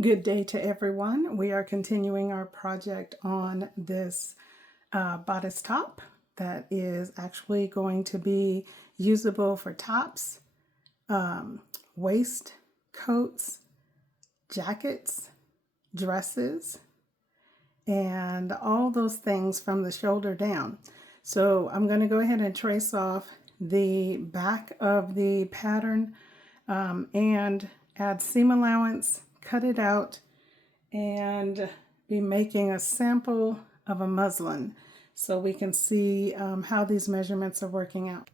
Good day to everyone. We are continuing our project on this bodice top that is actually going to be usable for tops, waist, coats, jackets, dresses, and all those things from the shoulder down. So I'm going to go ahead and trace off the back of the pattern and add seam allowance, cut it out, and be making a sample of a muslin so we can see how these measurements are working out.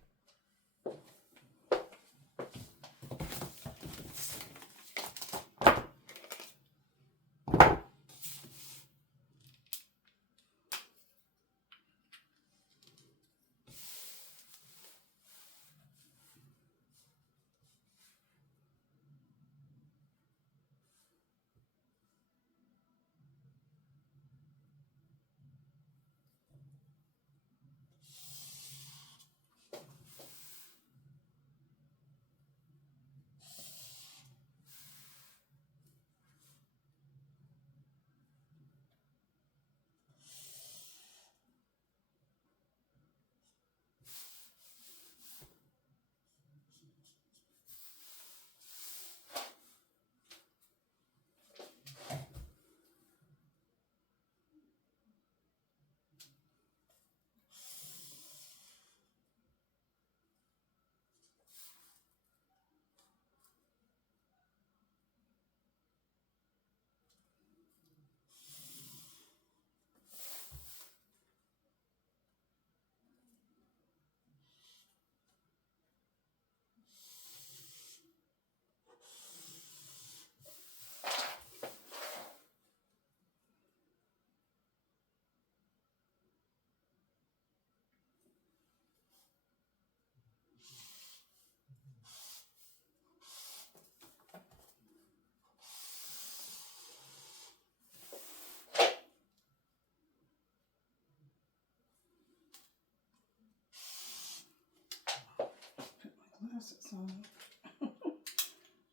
Put my glasses on.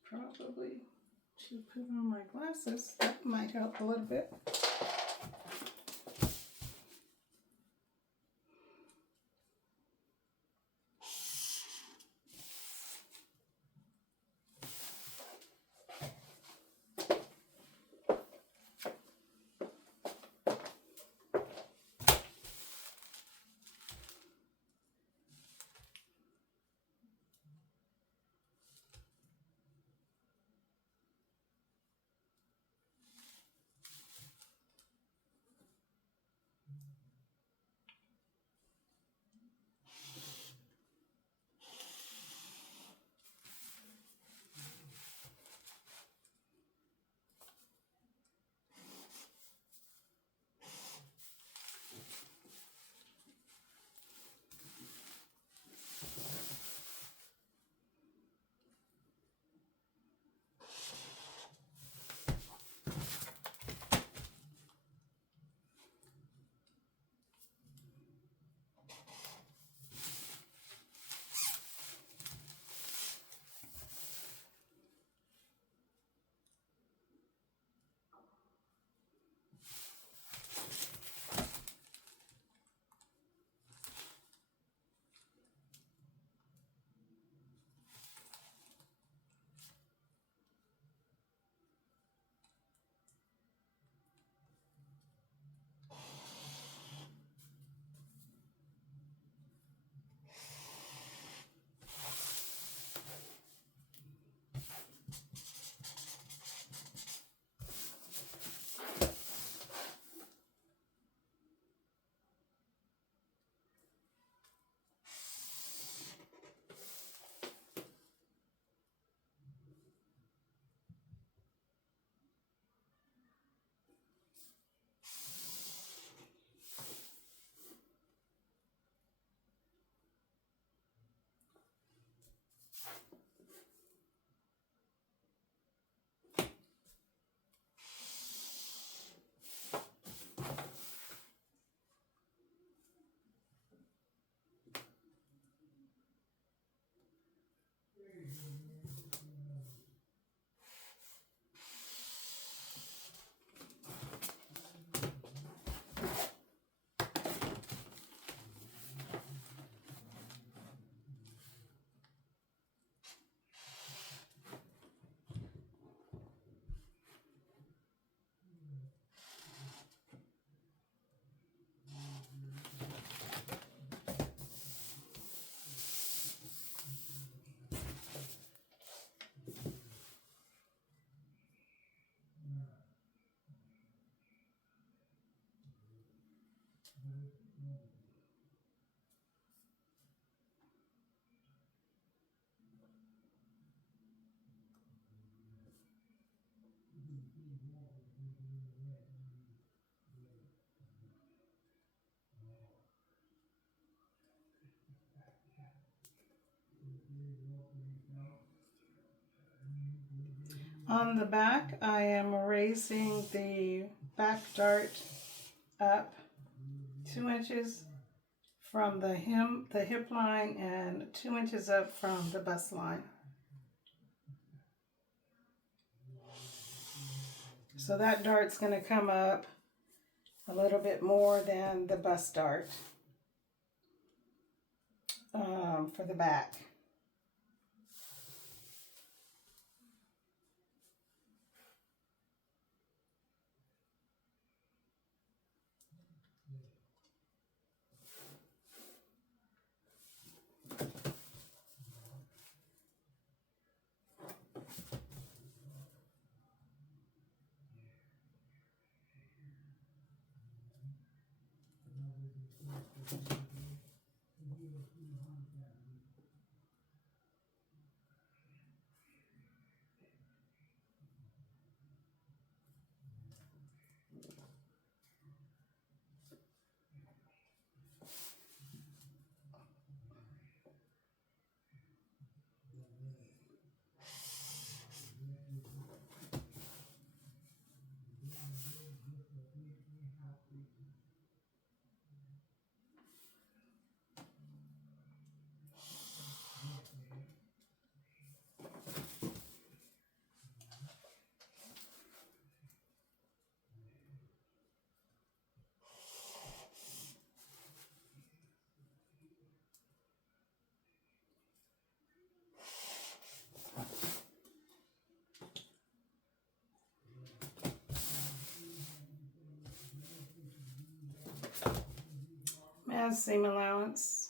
Probably should put on my glasses. That might help a little bit. On the back, I am raising the back dart up 2 inches from the hip line, and 2 inches up from the bust line. So that dart's going to come up a little bit more than the bust dart for the back. Add seam allowance.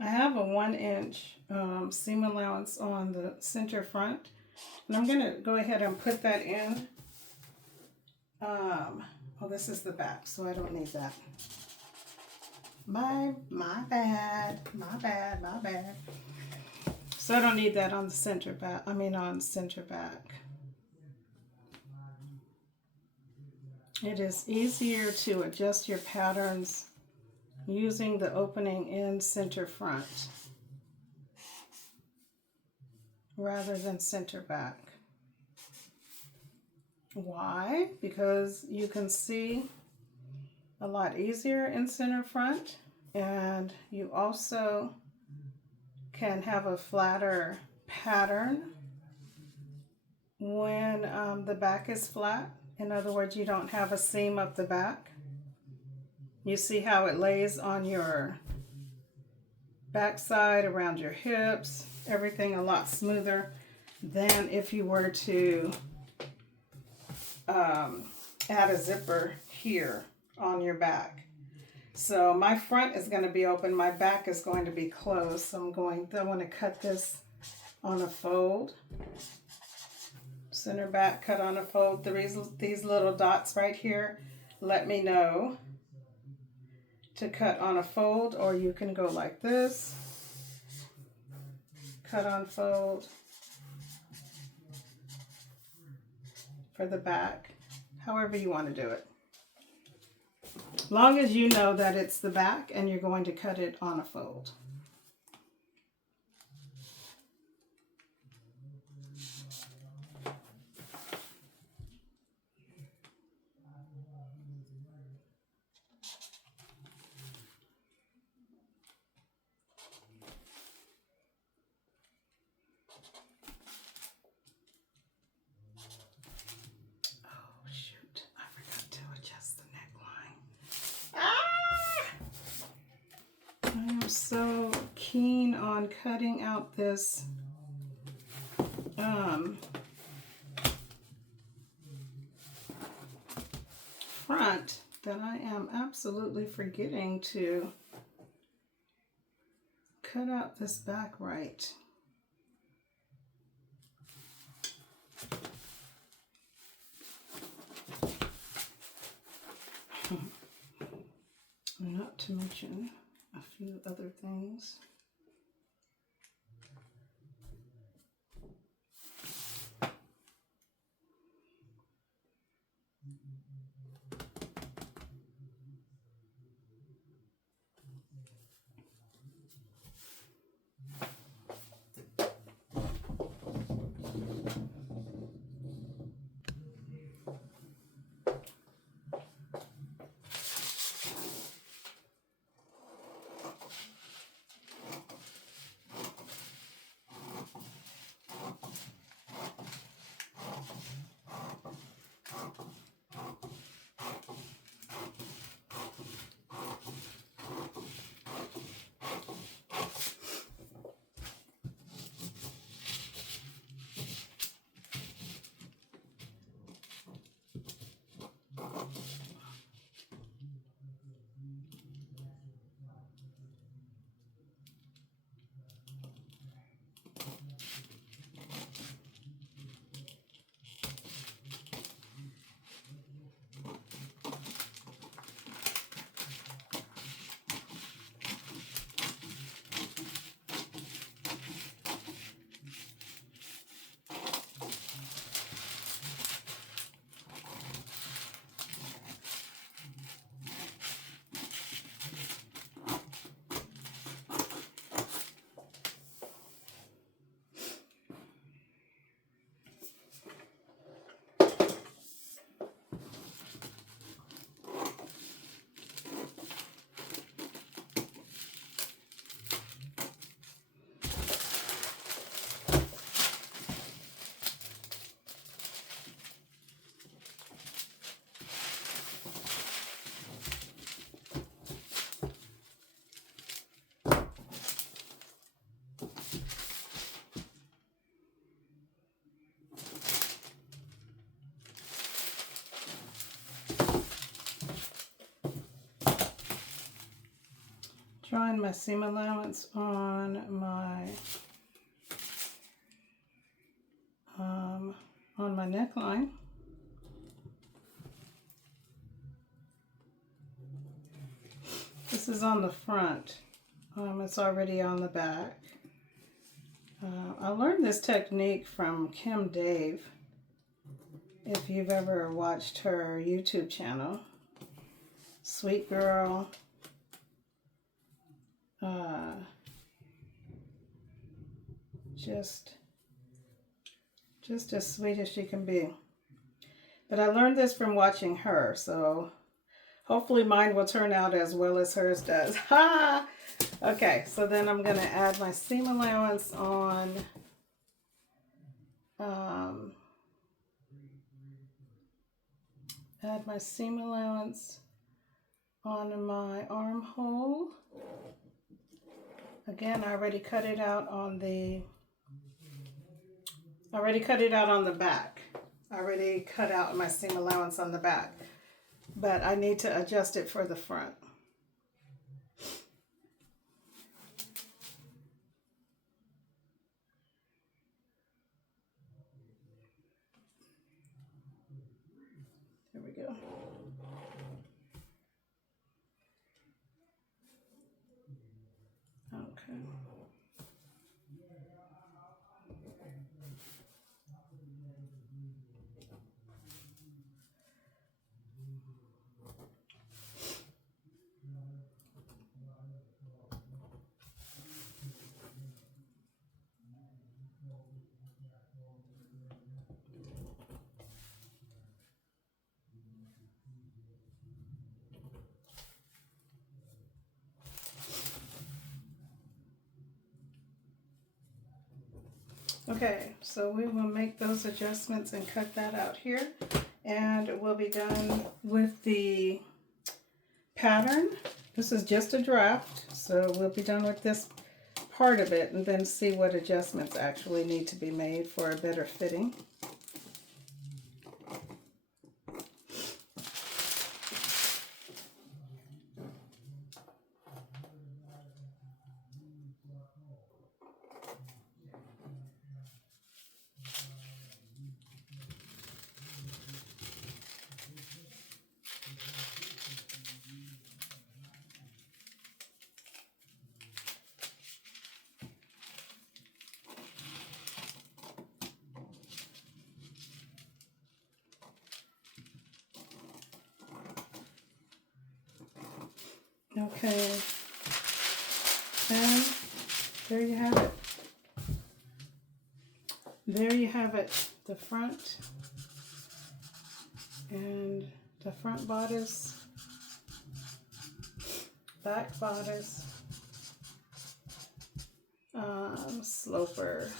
I have a 1 inch seam allowance on the center front, and I'm going to go ahead and put that in. Oh, this is the back, so I don't need that. My bad. So I don't need that on the center back. On center back. It is easier to adjust your patterns using the opening in center front rather than center back. Why? Because you can see a lot easier in center front, and you also can have a flatter pattern when the back is flat. In other words, you don't have a seam up the back. You see how it lays on your backside, around your hips, everything a lot smoother than if you were to add a zipper here on your back. So my front is going to be open, my back is going to be closed. So I want to cut this on a fold. Center back, cut on a fold. These little dots right here let me know to cut on a fold, or you can go like this, cut on fold for the back, however you want to do it. Long as you know that it's the back and you're going to cut it on a fold. So keen on cutting out this front that I am absolutely forgetting to cut out this back right. Not to mention a few other things. Drawing my seam allowance on my neckline. This is on the front. It's already on the back. I learned this technique from Kim Dave. If you've ever watched her YouTube channel, sweet girl. Just as sweet as she can be. But I learned this from watching her, so hopefully mine will turn out as well as hers does. Ha! Okay, so then I'm going to add my seam allowance on my armhole. Again, I already cut it out on the back. I already cut out my seam allowance on the back, but I need to adjust it for the front. There we go. Okay. Okay, so we will make those adjustments and cut that out here. And we'll be done with the pattern. This is just a draft, so we'll be done with this part of it and then see what adjustments actually need to be made for a better fitting. Okay, and there you have it. There you have it, the front and the front bodice, back bodice, sloper.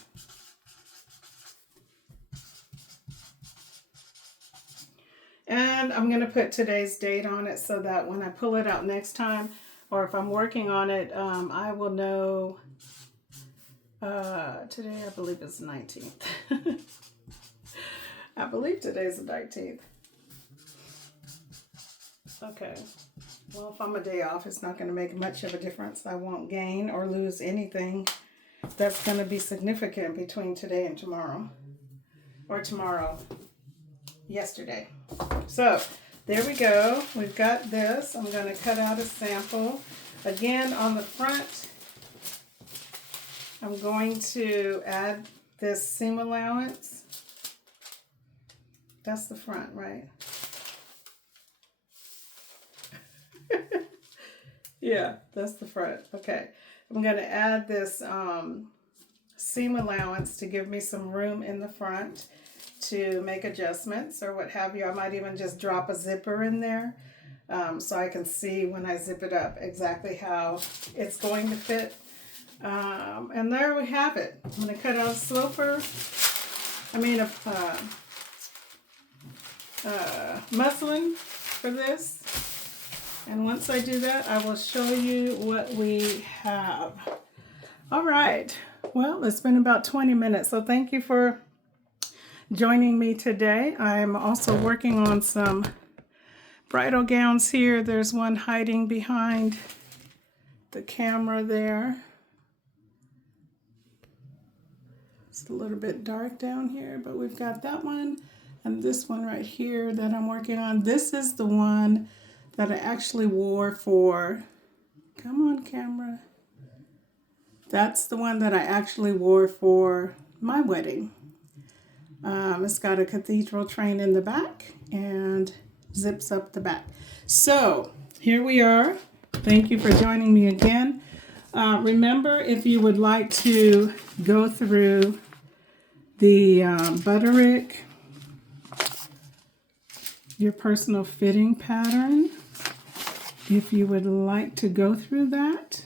And I'm going to put today's date on it so that when I pull it out next time, or if I'm working on it, I will know. Today I believe is the 19th. I believe today's the 19th. Okay. Well, if I'm a day off, it's not going to make much of a difference. I won't gain or lose anything that's going to be significant between today and tomorrow. Or tomorrow, yesterday. So, there we go. We've got this. I'm going to cut out a sample. Again, on the front, I'm going to add this seam allowance. That's the front, right? Yeah, that's the front. Okay. I'm going to add this seam allowance to give me some room in the front to make adjustments or what have you. I might even just drop a zipper in there so I can see when I zip it up exactly how it's going to fit. And there we have it. I'm going to cut out a sloper. Muslin for this. And once I do that, I will show you what we have. All right. Well, it's been about 20 minutes, so thank you for joining me today. I'm also working on some bridal gowns here. There's one hiding behind the camera there. It's a little bit dark down here, but we've got that one and this one right here that I'm working on. This is the one that I actually wore for, come on camera. That's the one that I actually wore for my wedding. It's got a cathedral train in the back and zips up the back. So here we are. Thank you for joining me again. Remember, if you would like to go through the Butterick, your personal fitting pattern, if you would like to go through that,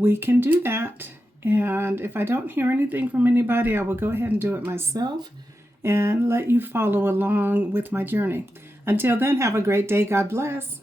we can do that. And if I don't hear anything from anybody, I will go ahead and do it myself and let you follow along with my journey. Until then, have a great day. God bless.